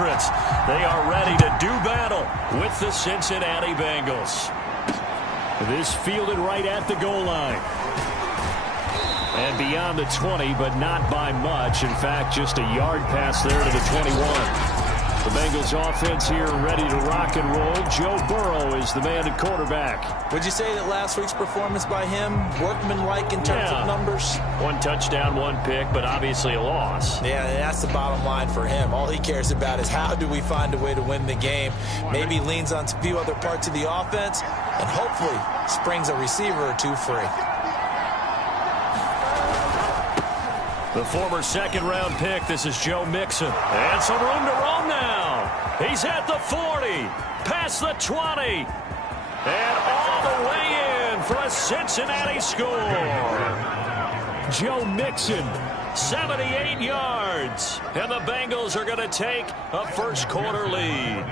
entrance. They are ready to do battle with the Cincinnati Bengals. This fielded right at the goal line. And beyond the 20, but not by much. In fact, just a yard pass there to the 21. The Bengals offense here ready to rock and roll. Joe Burrow is the man at quarterback. Would you say that last week's performance by him, workmanlike in terms of numbers? 1 touchdown, 1 pick, but obviously a loss. Yeah, that's the bottom line for him. All he cares about is how do we find a way to win the game. Maybe leans on a few other parts of the offense and hopefully springs a receiver or two free. The former second-round pick, this is Joe Mixon. And some room to roam now. He's at the 40, past the 20, and all the way in for a Cincinnati score. Joe Mixon, 78 yards, and the Bengals are going to take a first-quarter lead.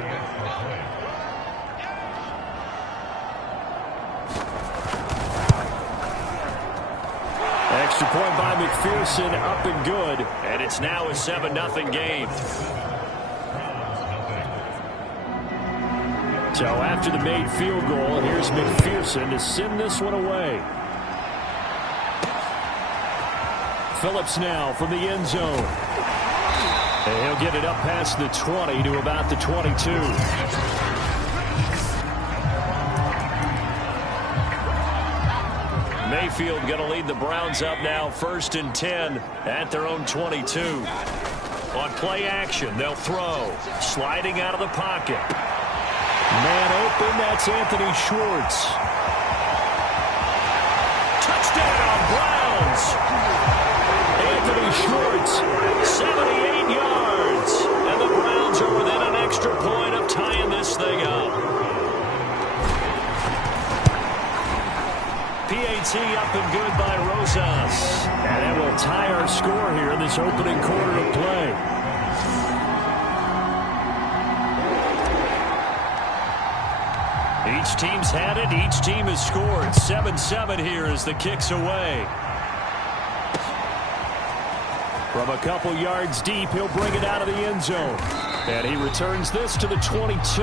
Extra point by McPherson, up and good. And it's now a 7-0 game. So after the made field goal, here's McPherson to send this one away. Phillips now from the end zone. And he'll get it up past the 20 to about the 22. Mayfield going to lead the Browns up now 1st and 10 at their own 22. On play action, they'll throw. Sliding out of the pocket. Man open, that's Anthony Schwartz. Touchdown, Browns! Anthony Schwartz, 78 yards. And the Browns are within an extra point of tying this thing up. PAT up and good by Rosas. And that will tie our score here in this opening quarter of play. Each team's had it. Each team has scored. 7-7 here as the kick's away. From a couple yards deep, he'll bring it out of the end zone. And he returns this to the 22.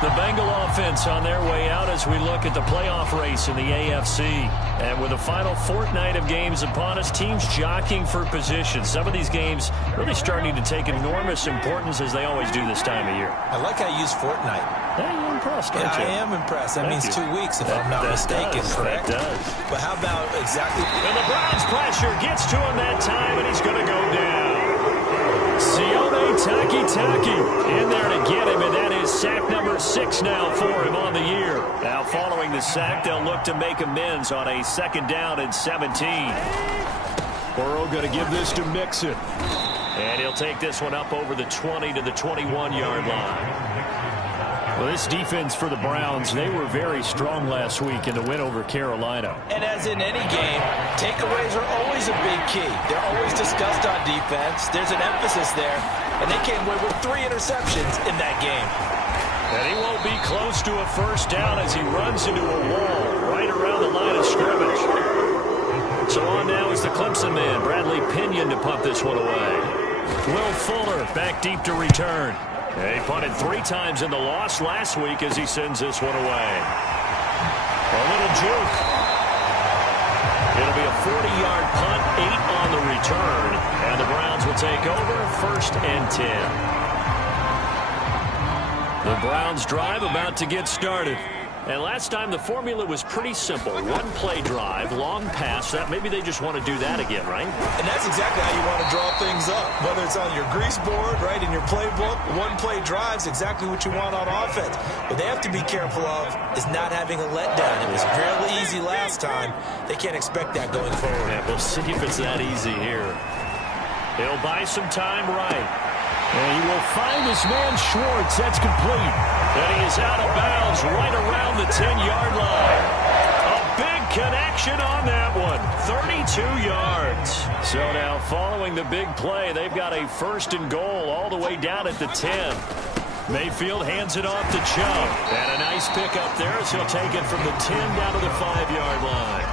The Bengal offense on their way out as we look at the playoff race in the AFC. And with the final fortnight of games upon us, teams jockeying for position. Some of these games really starting to take enormous importance as they always do this time of year. I like how you use fortnight. Hey, you're impressed, aren't you? I am impressed. That means 2 weeks, if I'm not mistaken, correct? That does. But how about exactly... And the Browns pressure gets to him that time, and he's going to go down. Sione Takitaki in there to get him, and that is sack number 6 now for him on the year. Now following the sack, they'll look to make amends on a 2nd down and 17. Burrow going to give this to Mixon. And he'll take this one up over the 20 to the 21-yard line. Well, this defense for the Browns, they were very strong last week in the win over Carolina. And as in any game, takeaways are always a big key. They're always discussed on defense. There's an emphasis there. And they came away with 3 interceptions in that game. And he won't be close to a first down as he runs into a wall right around the line of scrimmage. So on now is the Clemson man, Bradley Pinion, to punt this one away. Will Fuller back deep to return. He punted 3 times in the loss last week as he sends this one away. A little juke. It'll be a 40-yard punt, 8 on the return, and the Browns will take over 1st and 10. The Browns drive about to get started. And last time the formula was pretty simple. 1-play drive, long pass. That maybe they just want to do that again, right? And that's exactly how you want to draw things up. Whether it's on your grease board, right, in your playbook, 1-play drive's exactly what you want on offense. What they have to be careful of is not having a letdown. It was fairly easy last time. They can't expect that going forward. Yeah, we'll see if it's that easy here. He'll buy some time right. And he will find his man Schwartz. That's complete. And he is out of bounds right around the 10-yard line. A big connection on that one. 32 yards. So now following the big play, they've got a 1st and goal all the way down at the 10. Mayfield hands it off to Chubb. And a nice pick up there as he'll take it from the 10 down to the 5-yard line.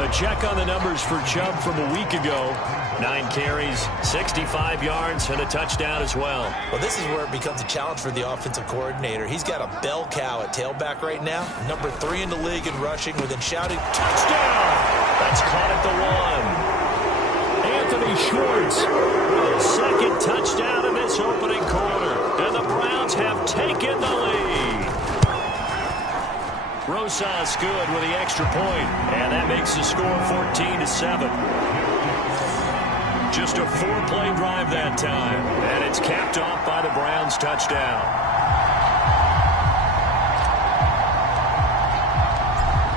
A check on the numbers for Chubb from a week ago. 9 carries, 65 yards, and a touchdown as well. Well, this is where it becomes a challenge for the offensive coordinator. He's got a bell cow at tailback right now. Number 3 in the league in rushing within shouting, touchdown! That's caught at the 1. Anthony Schwartz, second touchdown in this opening quarter. And the Browns have taken the lead. Rosas good with the extra point, and that makes the score 14-7. Just a 4-play drive that time, and it's capped off by the Browns touchdown.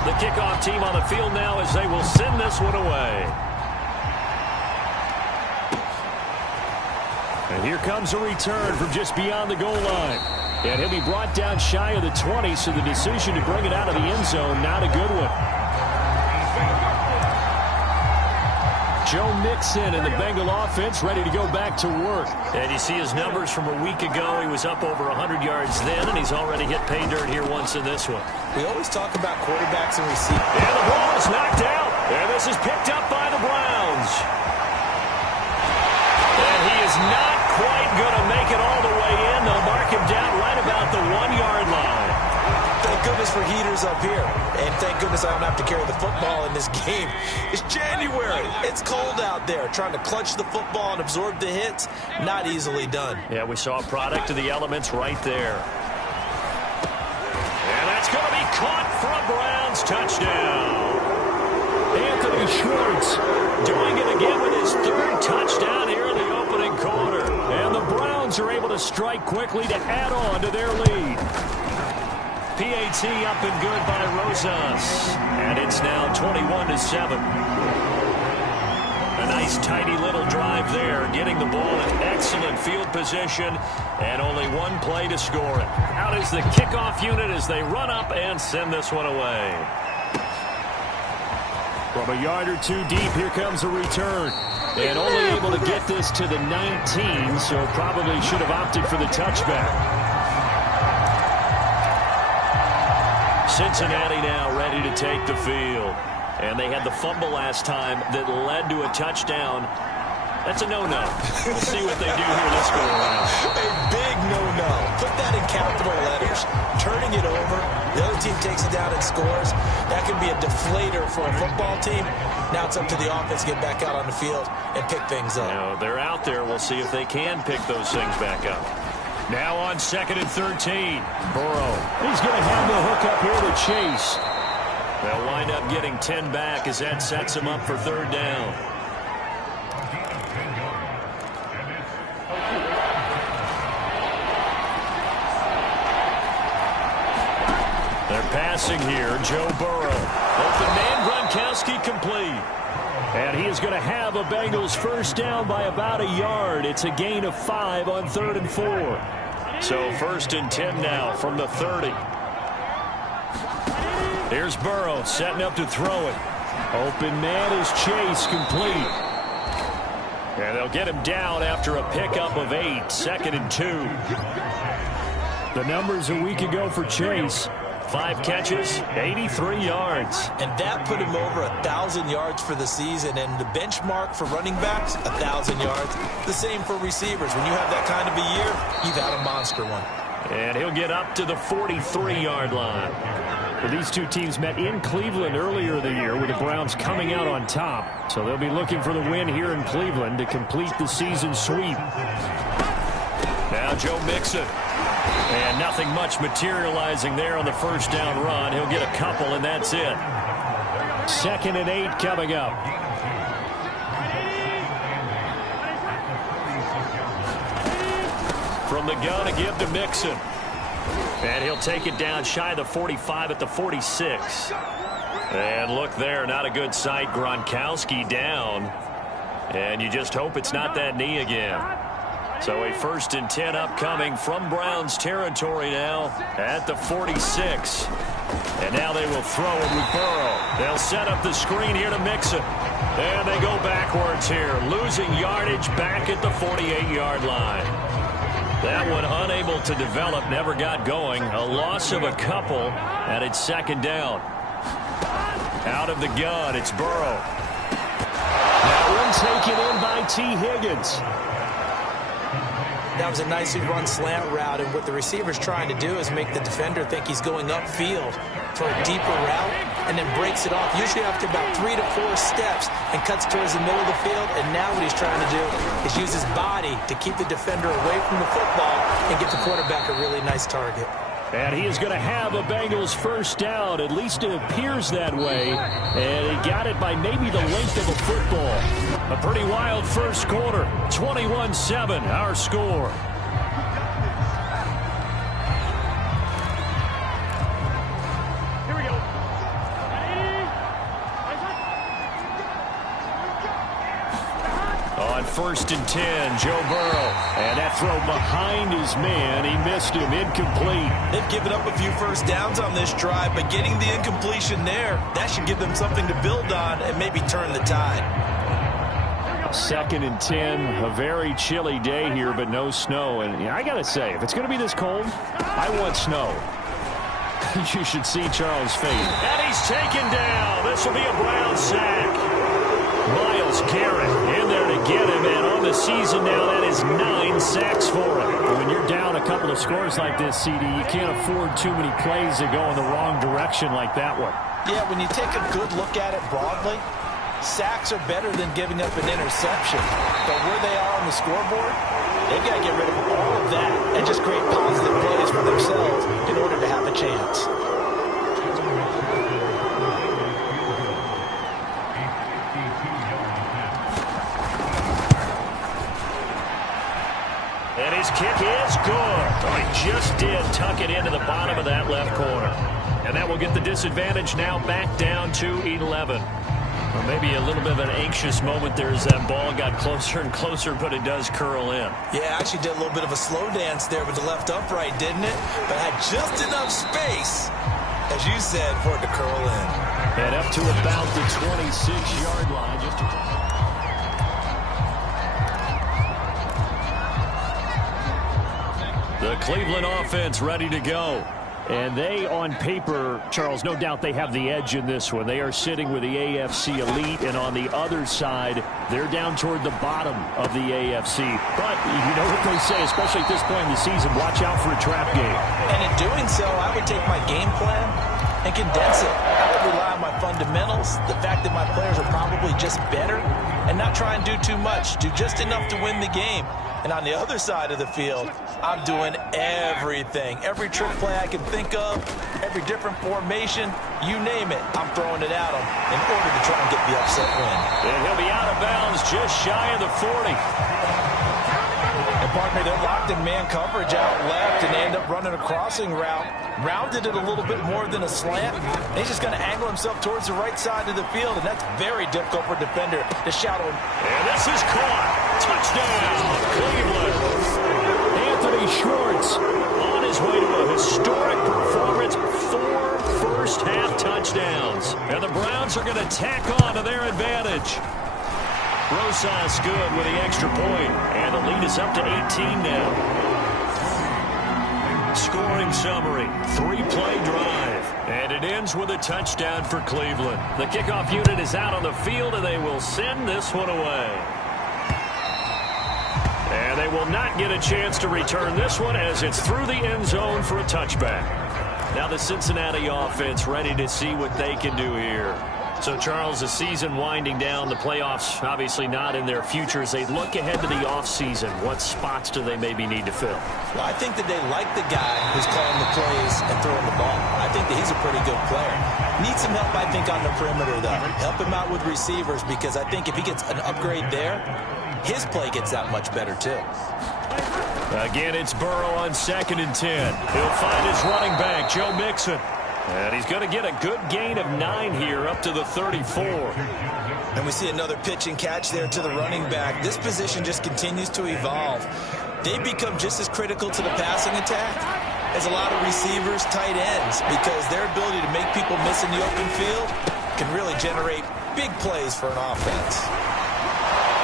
The kickoff team on the field now as they will send this one away. And here comes a return from just beyond the goal line. And he'll be brought down shy of the 20, so the decision to bring it out of the end zone, not a good one. Joe Mixon and the Bengal offense ready to go back to work. And you see his numbers from a week ago. He was up over 100 yards then, and he's already hit pay dirt here once in this one. We always talk about quarterbacks and receivers. And the ball is knocked out. And this is picked up by the Browns. And he is not quite going to make it all the way in. They'll mark him down right about the 1-yard line. Thank goodness for heaters up here. And thank goodness I don't have to carry the football in this game. It's January. It's cold out there. Trying to clutch the football and absorb the hits, not easily done. Yeah, we saw a product of the elements right there. And that's going to be caught for a Browns touchdown. Anthony Schwartz doing it again with his 3rd touchdown here in the opening quarter. And the Browns are able to strike quickly to add on to their lead. PAT up and good by Rosas. And it's now 21-7. A nice tidy little drive there, getting the ball in excellent field position, and only 1 play to score it. Out is the kickoff unit as they run up and send this one away. From a yard or 2 deep, here comes a return. And only able to get this to the 19, so probably should have opted for the touchback. Cincinnati now ready to take the field. And they had the fumble last time that led to a touchdown. That's a no-no. We'll see what they do here this go around. A big no-no. Put that in capital letters. Turning it over. The other team takes it down and scores. That can be a deflator for a football team. Now it's up to the offense to get back out on the field and pick things up. Now, they're out there. We'll see if they can pick those things back up. Now on 2nd and 13. Burrow. He's going to have the hook up here to Chase. They'll wind up getting 10 back as that sets him up for 3rd down. They're passing here. Joe Burrow. Open man, Gronkowski complete. And he is going to have a Bengals 1st down by about a yard. It's a gain of 5 on 3rd and 4. So 1st and 10 now from the 30. Here's Burrow setting up to throw it. Open man is Chase, complete. And they'll get him down after a pickup of 8. 2nd and 2. The numbers a week ago for Chase. 5 catches, 83 yards. And that put him over 1,000 yards for the season. And the benchmark for running backs, 1,000 yards. The same for receivers. When you have that kind of a year, you've had a monster one. And he'll get up to the 43-yard line. Well, these two teams met in Cleveland earlier in the year with the Browns coming out on top. So they'll be looking for the win here in Cleveland to complete the season sweep. Now Joe Mixon. And nothing much materializing there on the 1st down run. He'll get a couple, and that's it. 2nd and 8 coming up. From the gun, a give to Mixon. And he'll take it down shy of the 45 at the 46. And look there, not a good sight. Gronkowski down. And you just hope it's not that knee again. So a 1st and 10 upcoming from Browns territory now at the 46. And now they will throw it with Burrow. They'll set up the screen here to Mixon. And they go backwards here, losing yardage back at the 48-yard line. That one unable to develop, never got going. A loss of a couple, and it's 2nd down. Out of the gun, it's Burrow. That one taken in by T. Higgins. That was a nicely run slant route, and what the receiver's trying to do is make the defender think he's going upfield for a deeper route, and then breaks it off, usually after about 3 to 4 steps, and cuts towards the middle of the field. And now what he's trying to do is use his body to keep the defender away from the football and get the quarterback a really nice target. And he is going to have a Bengals first down. At least it appears that way. And he got it by maybe the length of a football. A pretty wild first quarter. 21-7, our score. Here we go. On 1st and 10, Joe Burrow. And that throw behind his man. He missed him. Incomplete. They've given up a few first downs on this drive, but getting the incompletion there, that should give them something to build on and maybe turn the tide. 2nd and 10, a very chilly day here, but no snow. And I got to say, if it's going to be this cold, I want snow. You should see Charles' face. And he's taken down. This will be a Brown sack. Myles Garrett in there to get him, and on the season now, that is 9 sacks for him. When you're down a couple of scores like this, CD, you can't afford too many plays that go in the wrong direction like that one. Yeah, when you take a good look at it broadly, sacks are better than giving up an interception. But where they are on the scoreboard, they've got to get rid of all of that and just create positive plays for themselves in order to have a chance. And his kick is good. Oh, he just did tuck it into the bottom of that left corner. And that will get the disadvantage now back down to 11. Or maybe a little bit of an anxious moment there as that ball got closer and closer, but it does curl in. Yeah, actually did a little bit of a slow dance there with the left upright, didn't it? But had just enough space, as you said, for it to curl in. And up to about the 26-yard line. The Cleveland offense ready to go. And they, on paper, Charles, no doubt they have the edge in this one. They are sitting with the AFC elite, and on the other side, they're down toward the bottom of the AFC. But you know what they say, especially at this point in the season, watch out for a trap game. And in doing so, I would take my game plan and condense it. I would rely on my fundamentals, the fact that my players are probably just better, and not try and do too much. Do just enough to win the game. And on the other side of the field, I'm doing everything. Every trick play I can think of, every different formation, you name it, I'm throwing it at them in order to try and get the upset win. And he'll be out of bounds just shy of the 40. And partner, they're locked in man coverage out left, and they end up running a crossing route. Rounded it a little bit more than a slant. And he's just going to angle himself towards the right side of the field, and that's very difficult for a defender to shadow him. And this is caught. Touchdown, Cleveland. Anthony Schwartz on his way to a historic performance. 4 first-half touchdowns. And the Browns are going to tack on to their advantage. Rosas good with the extra point. And the lead is up to 18 now. Scoring summary, 3-play drive. And it ends with a touchdown for Cleveland. The kickoff unit is out on the field, and they will send this one away. And they will not get a chance to return this one as it's through the end zone for a touchback. Now the Cincinnati offense ready to see what they can do here. So, Charles, the season winding down, the playoffs obviously not in their future. As they look ahead to the offseason, what spots do they maybe need to fill? Well, I think that they like the guy who's calling the plays and throwing the ball. I think that he's a pretty good player. Needs some help, I think, on the perimeter, though. Help him out with receivers, because I think if he gets an upgrade there, his play gets that much better, too. Again, it's Burrow on 2nd and 10. He'll find his running back, Joe Mixon. And he's going to get a good gain of 9 here up to the 34. And we see another pitch and catch there to the running back. This position just continues to evolve. They become just as critical to the passing attack as a lot of receivers, tight ends, because their ability to make people miss in the open field can really generate big plays for an offense.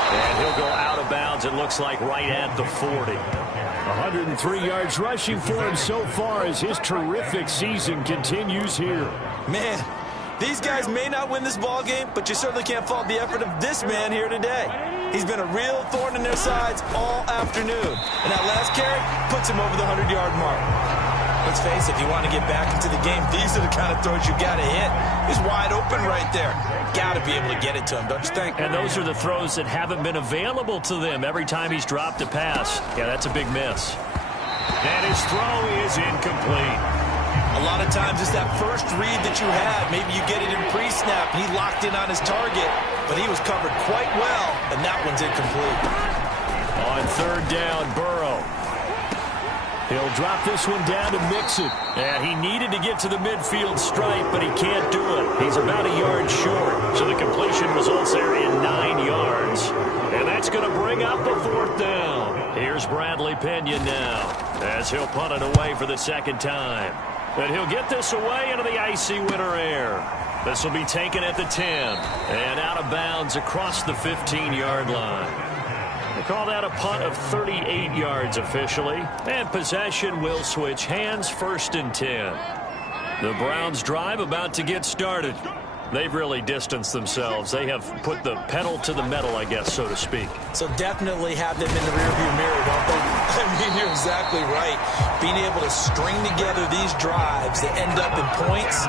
And he'll go out of bounds, it looks like, right at the 40. 103 yards rushing for him so far as his terrific season continues here. Man, These guys may not win this ball game, but you certainly can't fault the effort of this man here today. He's been a real thorn in their sides all afternoon. And that last carry puts him over the 100-yard mark. Let's face it, if you want to get back into the game, these are the kind of throws you got to hit. He's wide open right there. Got to be able to get it to him, don't you think? And those are the throws that haven't been available to them every time he's dropped a pass. Yeah, that's a big miss. And his throw is incomplete. A lot of times it's that first read that you had. Maybe you get it in pre-snap. He locked in on his target, but he was covered quite well, and that one's incomplete. On third down, Burrow. He'll drop this one down to Mixon. Yeah, he needed to get to the midfield stripe, but he can't do it. He's about a yard short, so the completion results there in 9 yards. And that's going to bring up a fourth down. Here's Bradley Pinion now, as he'll punt it away for the second time. And he'll get this away into the icy winter air. This will be taken at the 10 and out of bounds across the 15-yard line. They call that a punt of 38 yards officially. And possession will switch hands, 1st and 10. The Browns drive about to get started. They've really distanced themselves. They have put the pedal to the metal, I guess, so to speak. So definitely have them in the rearview mirror, don't they? I mean, you're exactly right. Being able to string together these drives that end up in points,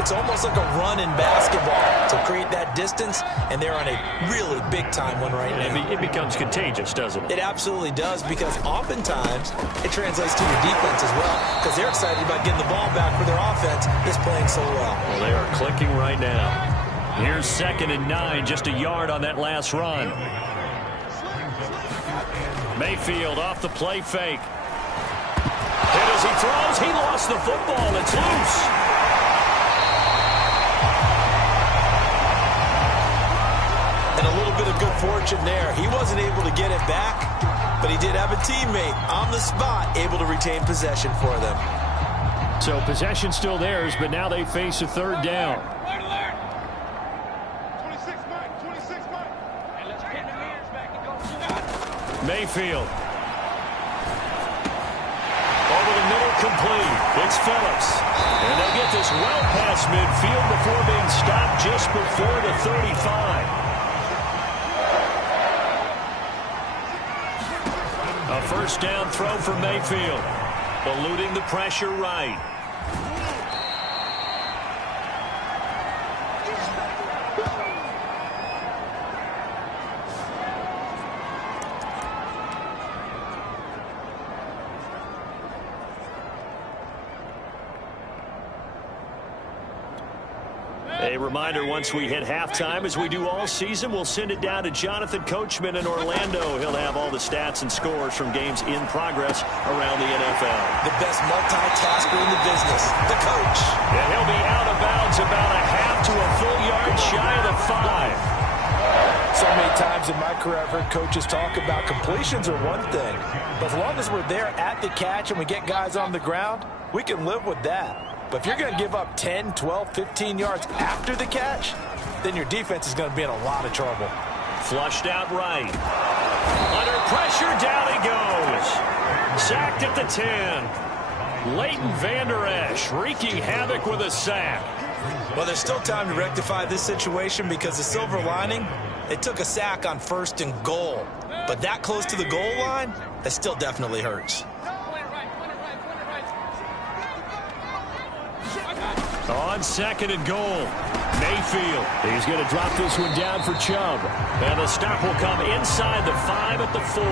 it's almost like a run in basketball to create that distance, and they're on a really big-time one right now. It becomes contagious, doesn't it? It absolutely does, because oftentimes it translates to your defense as well, because they're excited about getting the ball back for their offense that's playing so well. Well, they are clicking right now. Here's 2nd and 9, just a yard on that last run. Mayfield off the play fake. And as he throws, he lost the football. It's loose. And a little bit of good fortune there. He wasn't able to get it back, but he did have a teammate on the spot able to retain possession for them. So possession still theirs, but now they face a third down. Mayfield. Over the middle, complete. It's Phillips. And they'll get this well past midfield before being stopped just before the 35. A first down throw for Mayfield. Eluding the pressure right. A reminder, once we hit halftime, as we do all season, we'll send it down to Jonathan Coachman in Orlando. He'll have all the stats and scores from games in progress around the NFL. The best multitasker in the business, the coach. And he'll be out of bounds about a half to a full yard shy of the 5. So many times in my career, I've heard coaches talk about completions are one thing, but as long as we're there at the catch and we get guys on the ground, we can live with that. But if you're going to give up 10, 12, 15 yards after the catch, then your defense is going to be in a lot of trouble. Flushed out right. Under pressure, down he goes. Sacked at the 10. Leighton Vander Esch wreaking havoc with a sack. Well, there's still time to rectify this situation because the silver lining, it took a sack on 1st and goal. But that close to the goal line, that still definitely hurts. On 2nd and goal, Mayfield. He's going to drop this one down for Chubb. And the stop will come inside the 5 at the 4.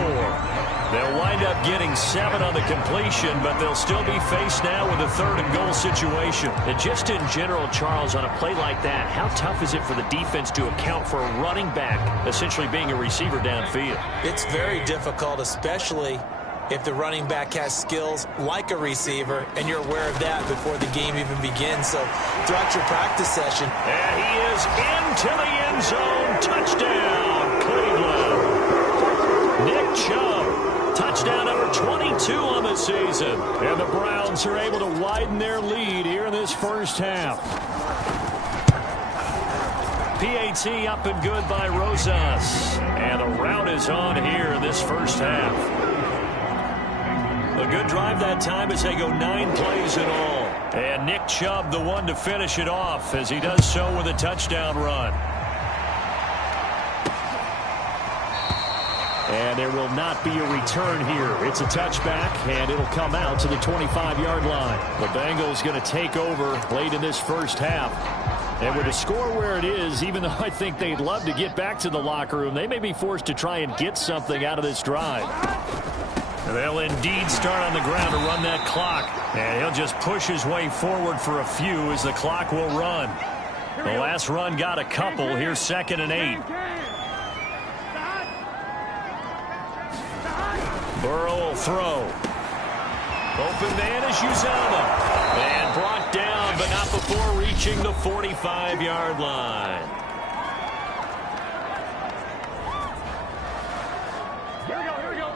They'll wind up getting 7 on the completion, but they'll still be faced now with a 3rd and goal situation. And just in general, Charles, on a play like that, how tough is it for the defense to account for a running back essentially being a receiver downfield? It's very difficult, especially if the running back has skills like a receiver, and you're aware of that before the game even begins. So throughout your practice session. And he is into the end zone. Touchdown, Cleveland. Nick Chubb, touchdown number 22 on the season. And the Browns are able to widen their lead here in this first half. PAT up and good by Rosas. And the route is on here in this first half. A good drive that time as they go 9 plays in all. And Nick Chubb, the one to finish it off, as he does so with a touchdown run. And there will not be a return here. It's a touchback, and it'll come out to the 25-yard line. The Bengals going to take over late in this first half. And with the score where it is, even though I think they'd love to get back to the locker room, they may be forced to try and get something out of this drive. They'll indeed start on the ground to run that clock. And he'll just push his way forward for a few as the clock will run. The last run got a couple. Here's 2nd and 8. Burrow will throw. Open man is Uzama. And brought down, but not before reaching the 45-yard line. Here we go, here we go.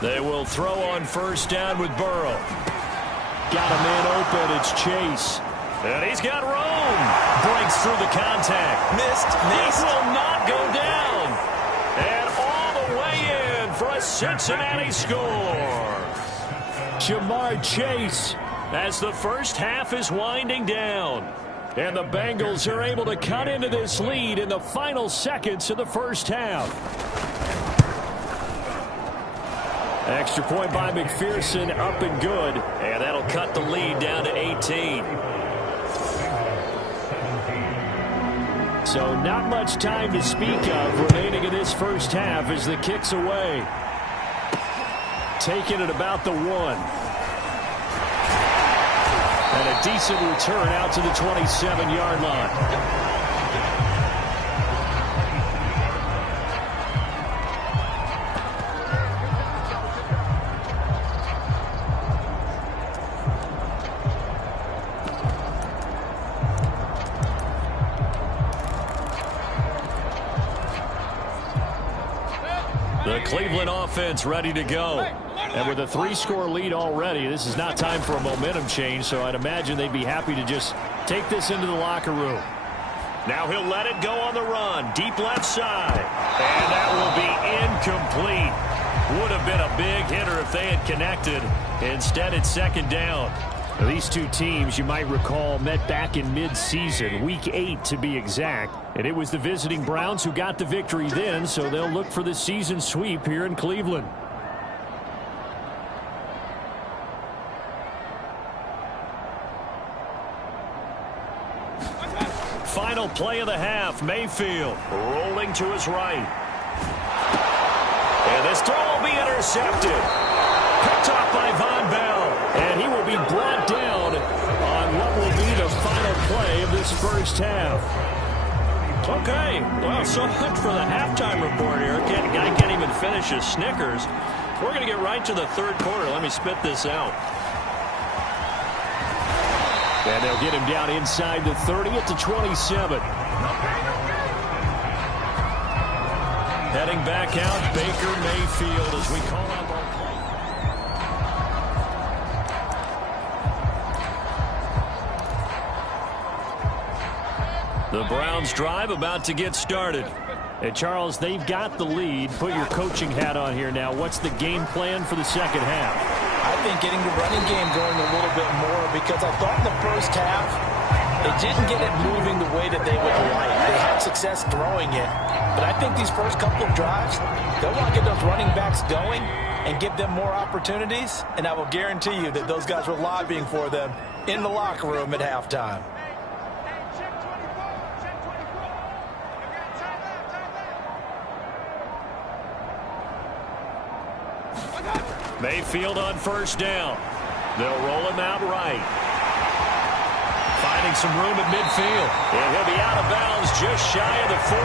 They will throw on first down with Burrow. Got a man open. It's Chase. And he's got room. Breaks through the contact. Missed. He will not go down. And all the way in for a Cincinnati score. Jamar Chase as the first half is winding down. And the Bengals are able to cut into this lead in the final seconds of the first half. Extra point by McPherson, up and good. And that'll cut the lead down to 18. So not much time to speak of remaining in this first half as the kick's away. Taking it about the 1. And a decent return out to the 27-yard line. The Cleveland offense ready to go. And with a 3-score lead already, this is not time for a momentum change, so I'd imagine they'd be happy to just take this into the locker room. Now he'll let it go on the run. Deep left side. And that will be incomplete. Would have been a big hitter if they had connected. Instead, it's 2nd down. Now, these two teams, you might recall, met back in mid-season, week 8 to be exact. And it was the visiting Browns who got the victory then, so they'll look for the season sweep here in Cleveland. Final play of the half. Mayfield rolling to his right. And this throw will be intercepted. Picked off by Von Bell. And he will be brought down on what will be the final play of this first half. Okay, well, so much for the halftime report here. Guy can't even finish his Snickers. We're going to get right to the third quarter. Let me spit this out. And they'll get him down inside the 30 at the 27. Heading back out, Baker Mayfield as we call up our play. The Browns drive about to get started. And Charles, they've got the lead. Put your coaching hat on here now. What's the game plan for the second half? I think getting the running game going a little bit more, because I thought in the first half they didn't get it moving the way that they would like. They had success throwing it. But I think these first couple of drives, they'll want to get those running backs going and give them more opportunities. And I will guarantee you that those guys were lobbying for them in the locker room at halftime. Mayfield on first down. They'll roll him out right. Finding some room at midfield. And he'll be out of bounds just shy of the 40.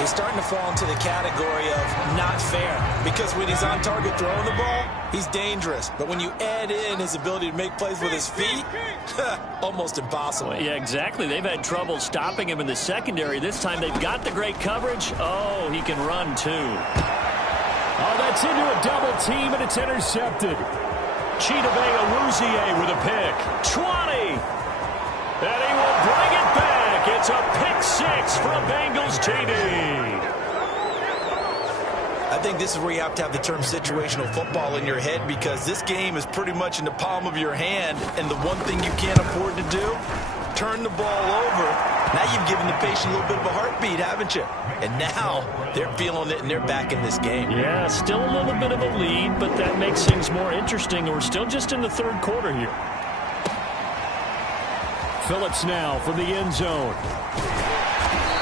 He's starting to fall into the category of not fair, because when he's on target throwing the ball, he's dangerous. But when you add in his ability to make plays with his feet, almost impossible. Well, yeah, exactly. They've had trouble stopping him in the secondary. This time they've got the great coverage. Oh, he can run too. Oh, that's into a double team, and it's intercepted. Chidobe Awuzie with a pick. 20. And he will bring it back. It's a pick six from Bengals TD. think this is where you have to have the term situational football in your head, because this game is pretty much in the palm of your hand, and the one thing you can't afford to do, turn the ball over. Now you've given the patient a little bit of a heartbeat, haven't you? And now they're feeling it, and they're back in this game. Yeah, still a little bit of a lead, but that makes things more interesting. We're still just in the third quarter here. Phillips now from the end zone.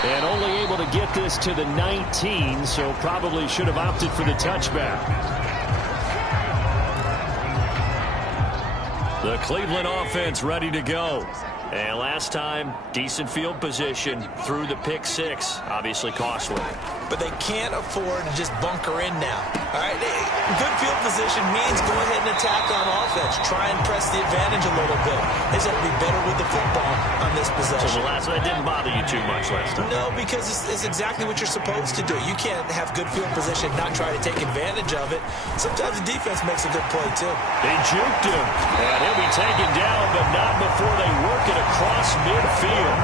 And only able to get this to the 19, so probably should have opted for the touchback. The Cleveland offense ready to go. And last time, decent field position through the pick six. Obviously costly. But they can't afford to just bunker in now. All right, good field position means go ahead and attack on offense. Try and press the advantage a little bit. They just have to be better with the football on this possession. So the last one, that didn't bother you too much last time? No, because it's exactly what you're supposed to do. You can't have good field position, not try to take advantage of it. Sometimes the defense makes a good play, too. They juked him, and he'll be taken down, but not before they work it across midfield.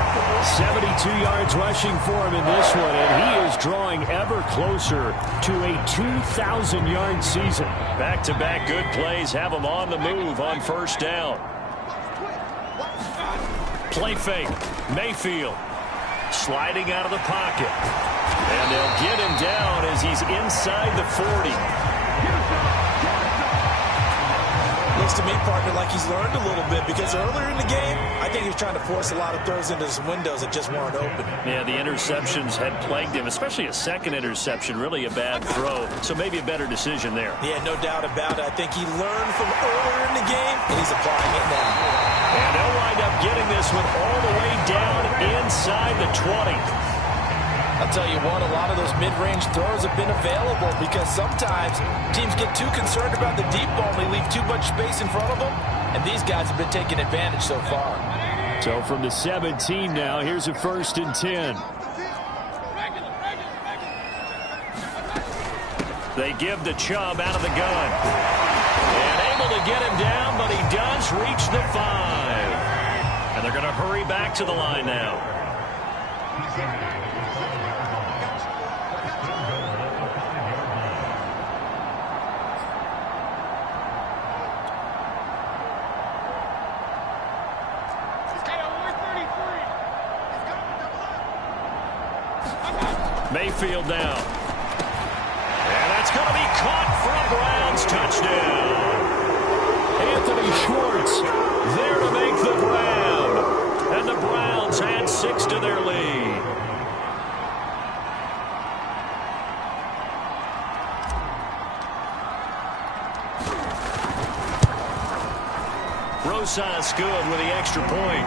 72 yards rushing for him in this one, and he is drawing ever closer to a 2,000-yard season. Back-to-back good plays have him on the move on first down. Play fake. Mayfield sliding out of the pocket. And they'll get him down as he's inside the 40. Looks to me, partner, like he's learned a little bit, because earlier in the game, I think he was trying to force a lot of throws into some windows that just weren't open. Yeah, the interceptions had plagued him, especially a second interception, really a bad throw. So maybe a better decision there. Yeah, no doubt about it. I think he learned from earlier in the game, and he's applying it now. And they'll wind up getting this one all the way down inside the 20. I'll tell you what, a lot of those mid-range throws have been available, because sometimes teams get too concerned about the deep ball and they leave too much space in front of them, and these guys have been taking advantage so far. So from the 17 now, here's a 1st and 10. They give the Chubb out of the gun. And able to get him down, but he does reach the 5. And they're going to hurry back to the line now. Mayfield down. And that's going to be caught for a Browns touchdown. Anthony Schwartz there to make the grab. And the Browns add 6 to their lead. Rosas good with the extra point.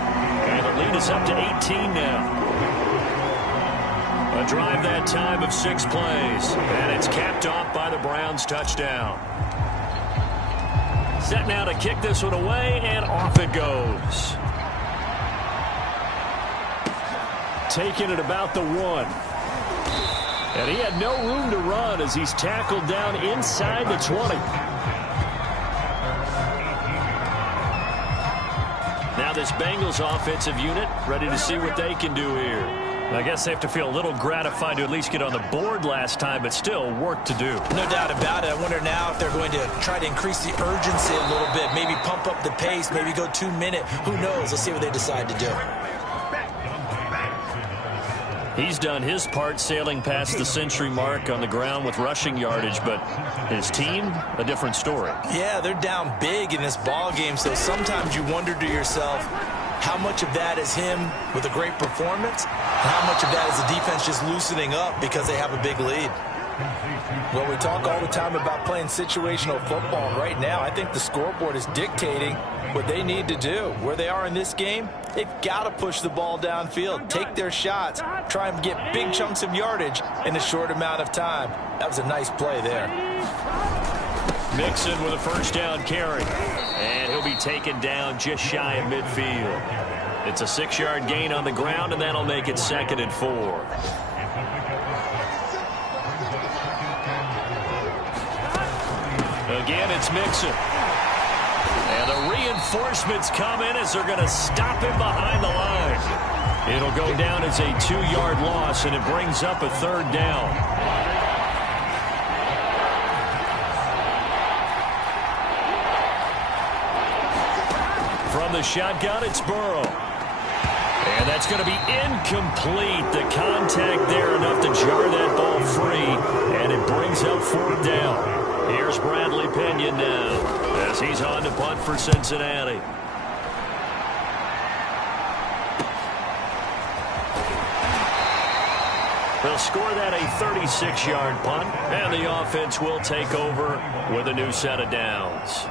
And the lead is up to 18 now. A drive that time of 6 plays, and it's capped off by the Browns touchdown. Set now to kick this one away, and off it goes. Taking it about the 1. And he had no room to run as he's tackled down inside the 20. Now this Bengals offensive unit ready to see what they can do here. I guess they have to feel a little gratified to at least get on the board last time, but still work to do. No doubt about it. I wonder now if they're going to try to increase the urgency a little bit, maybe pump up the pace, maybe go 2-minute. Who knows? Let's see what they decide to do. He's done his part sailing past the century mark on the ground with rushing yardage, but his team, a different story. Yeah, they're down big in this ball game, so sometimes you wonder to yourself, how much of that is him with a great performance? And how much of that is the defense just loosening up because they have a big lead? Well, we talk all the time about playing situational football. And right now, I think the scoreboard is dictating what they need to do. Where they are in this game, they've got to push the ball downfield, take their shots, try and get big chunks of yardage in a short amount of time. That was a nice play there. Mixon with a first down carry. And he'll be taken down just shy of midfield. It's a 6-yard gain on the ground, and that'll make it 2nd and 4. Again, it's Mixon. And the reinforcements come in as they're going to stop him behind the line. It'll go down as a 2-yard loss, and it brings up a 3rd down. from the shotgun, it's Burrow. And that's going to be incomplete. The contact there enough to jar that ball free, and it brings up 4th down. Here's Bradley Pinion now as he's on to punt for Cincinnati. They'll score that a 36-yard punt, and the offense will take over with a new set of downs.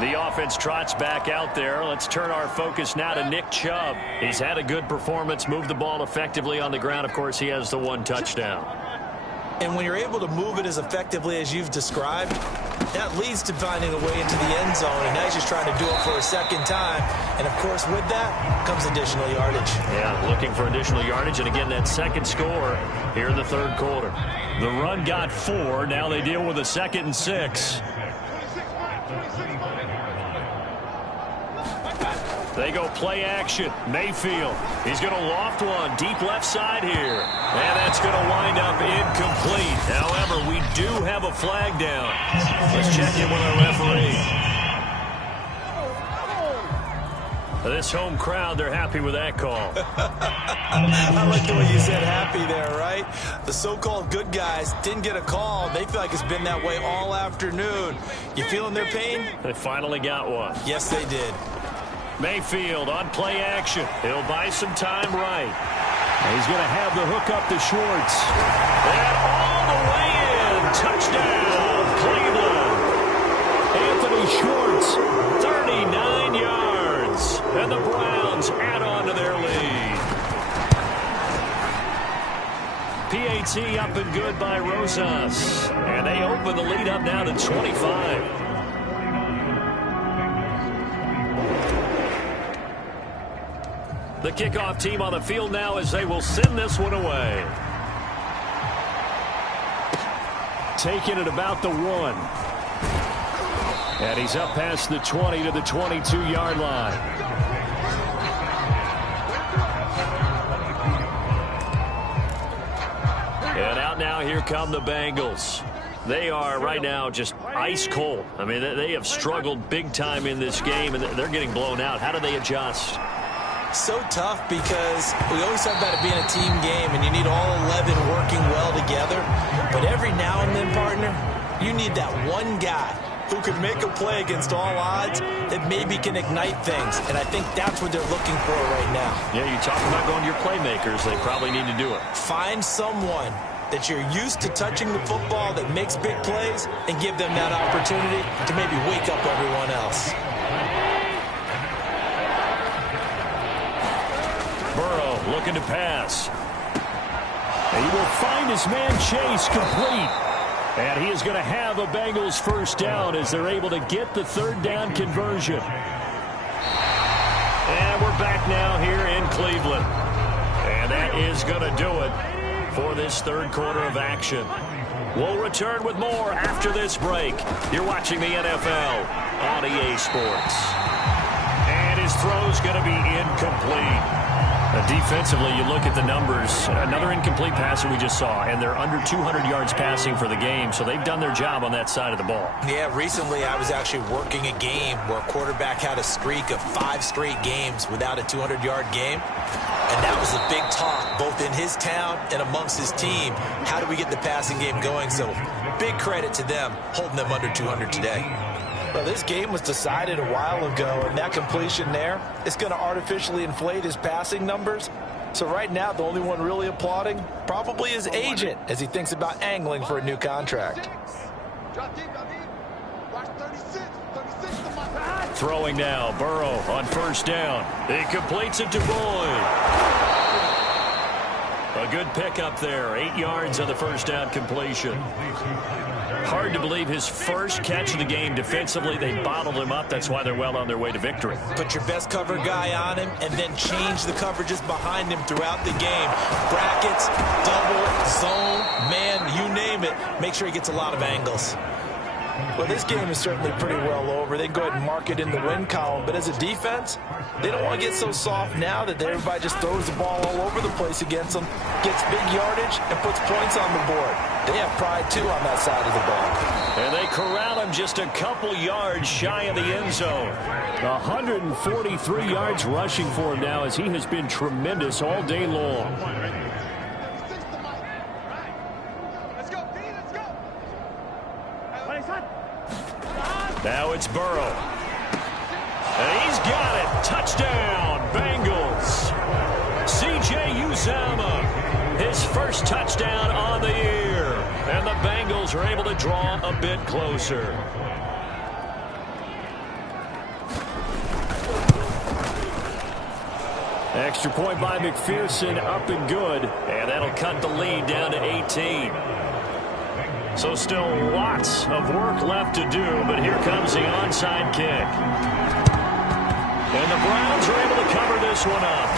The offense trots back out there. Let's turn our focus now to Nick Chubb. He's had a good performance, moved the ball effectively on the ground. Of course, he has the 1 touchdown. And when you're able to move it as effectively as you've described, that leads to finding a way into the end zone, and now he's just trying to do it for a second time. And, of course, with that comes additional yardage. Yeah, looking for additional yardage, and again, that second score here in the 3rd quarter. The run got 4. Now they deal with a 2nd and 6. They go play action. Mayfield. He's going to loft one deep left side here. And that's going to wind up incomplete. However, we do have a flag down. Let's check in with our referee. This home crowd, they're happy with that call. I like the way you said happy there, right? The so-called good guys didn't get a call. They feel like it's been that way all afternoon. You feeling their pain? They finally got one. Yes, they did. Mayfield on play action. He'll buy some time right. He's going to have the hook up to Schwartz. And all the way in. Touchdown, Cleveland. Anthony Schwartz, 39 yards. And the Browns add on to their lead. PAT up and good by Rosas. And they open the lead up now to 25. The kickoff team on the field now as they will send this one away. Taking it about the 1. And he's up past the 20 to the 22-yard line. And out now, here come the Bengals. They are right now just ice cold. I mean, they have struggled big time in this game, and they're getting blown out. How do they adjust? So tough because we always talk about it being a team game and you need all 11 working well together. But every now and then, partner, you need that one guy who can make a play against all odds that maybe can ignite things. And I think that's what they're looking for right now. Yeah, you talk about going to your playmakers. They probably need to do it. Find someone that you're used to touching the football that makes big plays and give them that opportunity to maybe wake up everyone else. Burrow looking to pass. And he will find his man Chase complete. And he is going to have a Bengals first down as they're able to get the 3rd down conversion. And we're back now here in Cleveland. And that is going to do it for this 3rd quarter of action. We'll return with more after this break. You're watching the NFL on EA Sports. And his throw's going to be incomplete. Defensively, you look at the numbers. Another incomplete pass that we just saw, and they're under 200 yards passing for the game, so they've done their job on that side of the ball. Yeah, recently I was actually working a game where a quarterback had a streak of 5 straight games without a 200-yard game, and that was a big talk, both in his town and amongst his team. How do we get the passing game going? So big credit to them holding them under 200 today. Well, this game was decided a while ago, and that completion there is going to artificially inflate his passing numbers. So right now, the only one really applauding probably his agent as he thinks about angling for a new contract. Throwing now, Burrow on first down. He completes it to Boyd. A good pickup there, 8 yards on the first down completion. Hard to believe his first catch of the game defensively. They bottled him up. That's why they're well on their way to victory. Put your best cover guy on him and then change the coverages behind him throughout the game. Brackets, double, zone, man, you name it. Make sure he gets a lot of angles. Well, this game is certainly pretty well over. They can go ahead and mark it in the win column. But as a defense, they don't want to get so soft now that everybody just throws the ball all over the place against them, gets big yardage, and puts points on the board. They have pride, too, on that side of the ball. And they corral him just a couple yards shy of the end zone. 143 yards rushing for him now as he has been tremendous all day long. Now it's Burrow. And he's got it. Touchdown, Bengals. C.J. Uzomah, his first touchdown on the year. And the Bengals are able to draw a bit closer. Extra point by McPherson, up and good. And that'll cut the lead down to 18. So still lots of work left to do, but here comes the onside kick. And the Browns are able to cover this one up.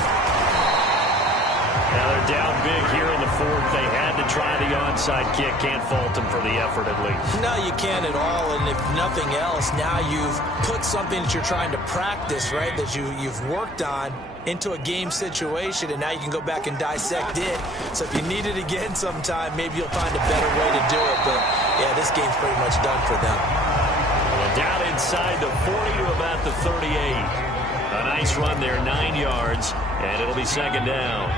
Now they're down big here in the fourth. They had to try the onside kick. Can't fault them for the effort at least. No, you can't at all. And if nothing else, now you've put something that you're trying to practice, right, that you've worked on into a game situation, and now you can go back and dissect it. So if you need it again sometime, maybe you'll find a better way to do it. But, yeah, this game's pretty much done for them. Well, down inside the 40 to about the 38. A nice run there, 9 yards, and it'll be second down.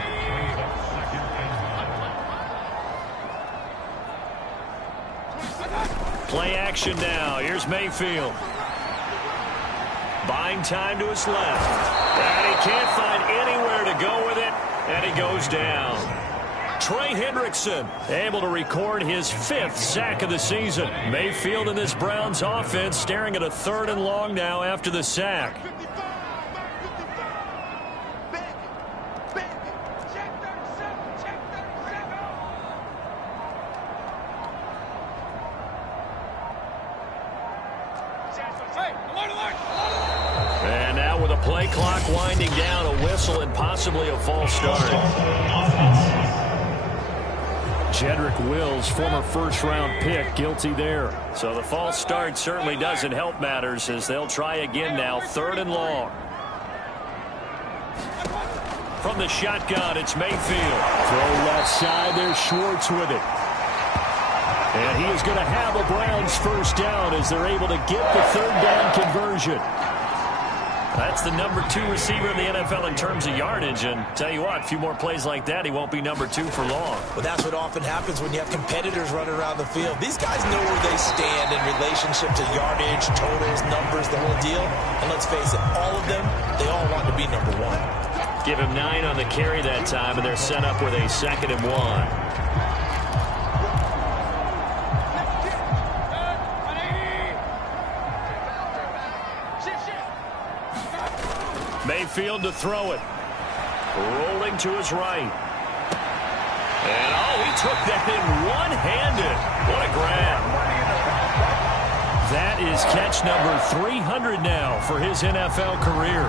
Play action now. Here's Mayfield. Buying time to his left. And he can't find anywhere to go with it, and he goes down. Trey Hendrickson able to record his 5th sack of the season. Mayfield in this Browns offense staring at a 3rd and long now after the sack. And now with a play clock winding down, a whistle and possibly a false start. Jedrick Wills, former first-round pick, guilty there. So the false start certainly doesn't help matters as they'll try again now, 3rd and long. From the shotgun, it's Mayfield. Throw left side, there's Schwartz with it. And he is going to have a Browns first down as they're able to get the 3rd down conversion. That's the number 2 receiver in the NFL in terms of yardage. And tell you what, a few more plays like that, he won't be number 2 for long. Well, that's what often happens when you have competitors running around the field. These guys know where they stand in relationship to yardage, totals, numbers, the whole deal. And let's face it, all of them, they all want to be number 1. Give him 9 on the carry that time, and they're set up with a 2nd and 1. Mayfield to throw it. Rolling to his right. And, oh, he took that in one-handed. What a grab. That is catch number 300 now for his NFL career.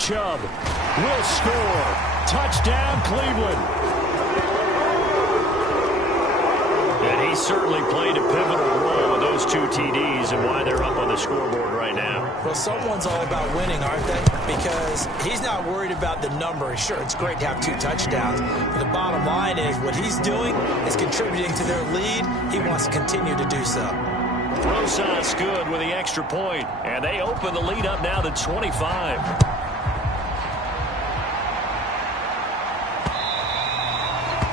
Chubb will score. Touchdown, Cleveland. And he certainly played a pivotal role with those 2 TDs and why they're up on the scoreboard right now. Well, someone's all about winning, aren't they? Because he's not worried about the number. Sure, it's great to have 2 touchdowns. But the bottom line is what he's doing is contributing to their lead. He wants to continue to do so. Rosas good with the extra point. And they open the lead up now to 25.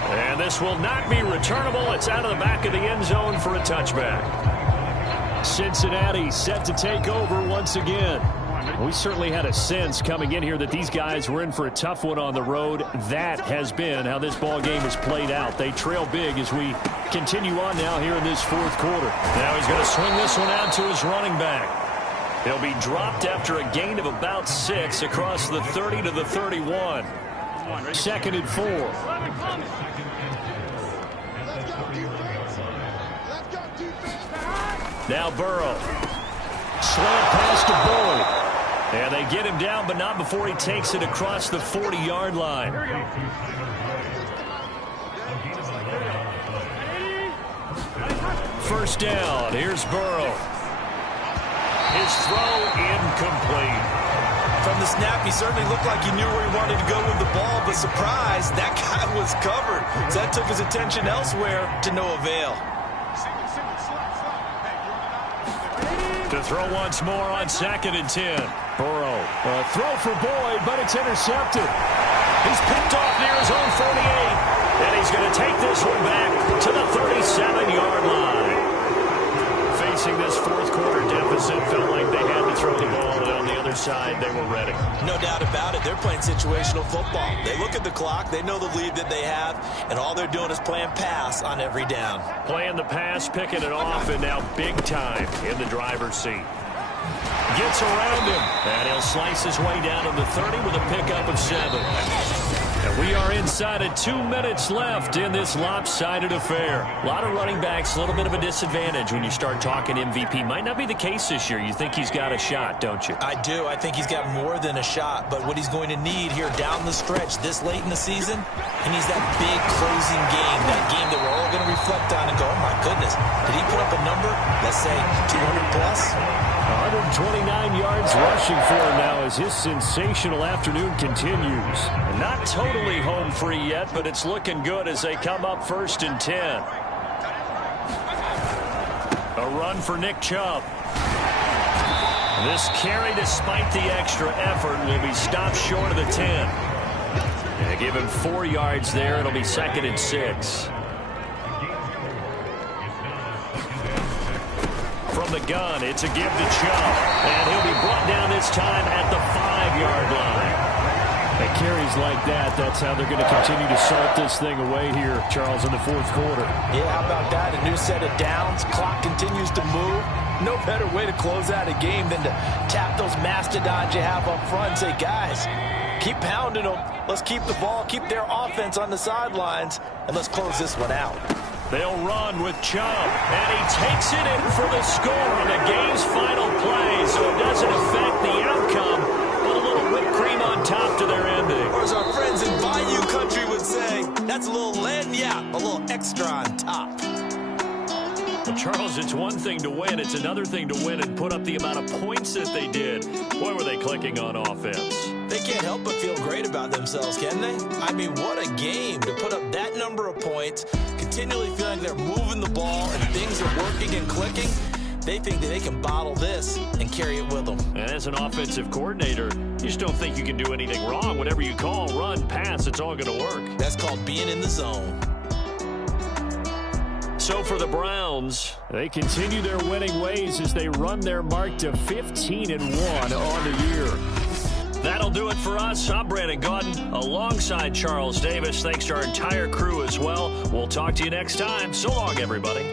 And this will not be returnable. It's out of the back of the end zone for a touchback. Cincinnati set to take over once again. We certainly had a sense coming in here that these guys were in for a tough one on the road. That has been how this ball game has played out. They trail big as we continue on now here in this 4th quarter. Now he's going to swing this one out to his running back. He'll be dropped after a gain of about 6 across the 30 to the 31. 2nd and 4. Now Burrow. Slant pass to Boyd. And they get him down, but not before he takes it across the 40-yard line. First down. Here's Burrow. His throw incomplete. From the snap, he certainly looked like he knew where he wanted to go with the ball, but surprise, that guy was covered. So that took his attention elsewhere to no avail. To throw once more on 2nd and 10. Burrow. A throw for Boyd, but it's intercepted. He's picked off near his own 48. And he's going to take this one back to the 37-yard line. Facing this fourth quarter deficit, felt like they had to throw the ball, and on the other side, they were ready. No doubt about it. They're playing situational football. They look at the clock. They know the lead that they have, and all they're doing is playing pass on every down. Playing the pass, picking it off, and now big time in the driver's seat. Gets around him, and he'll slice his way down to the 30 with a pickup of 7. And we are inside of 2 minutes left in this lopsided affair. A lot of running backs, a little bit of a disadvantage when you start talking MVP. Might not be the case this year. You think he's got a shot, don't you? I do. I think he's got more than a shot. But what he's going to need here down the stretch this late in the season, he needs that big closing game, that game that we're all going to reflect on and go, oh, my goodness, did he put up a number, let's say 200 plus? 129 yards rushing for him now as his sensational afternoon continues. Not totally home free yet, but it's looking good as they come up 1st and 10. A run for Nick Chubb. This carry, despite the extra effort, will be stopped short of the 10. And give him 4 yards there. It'll be 2nd and 6. From the gun, it's a give to Chubb. And he'll be brought down this time at the 5-yard line. At carries like that, that's how they're going to continue to salt this thing away here, Charles, in the fourth quarter. Yeah, how about that? A new set of downs. Clock continues to move. No better way to close out a game than to tap those mastodons you have up front and say, guys, keep pounding them. Let's keep the ball, keep their offense on the sidelines, and let's close this one out. They'll run with Chubb, and he takes it in for the score on the game's final play, so it doesn't affect the outcome, but a little whipped cream on top to their ending. Or as our friends in Bayou Country would say, that's a little lagniappe, a little extra on top. Well, Charles, it's one thing to win. It's another thing to win and put up the amount of points that they did. Boy, were they clicking on offense. They can't help but feel great about themselves, can they? I mean, what a game to put up that number of points, continually feeling they're moving the ball and things are working and clicking. They think that they can bottle this and carry it with them. And as an offensive coordinator, you just don't think you can do anything wrong. Whatever you call, run, pass, it's all going to work. That's called being in the zone. So for the Browns, they continue their winning ways as they run their mark to 15-1 on the year. That'll do it for us. I'm Brandon Gaudin alongside Charles Davis. Thanks to our entire crew as well. We'll talk to you next time. So long, everybody.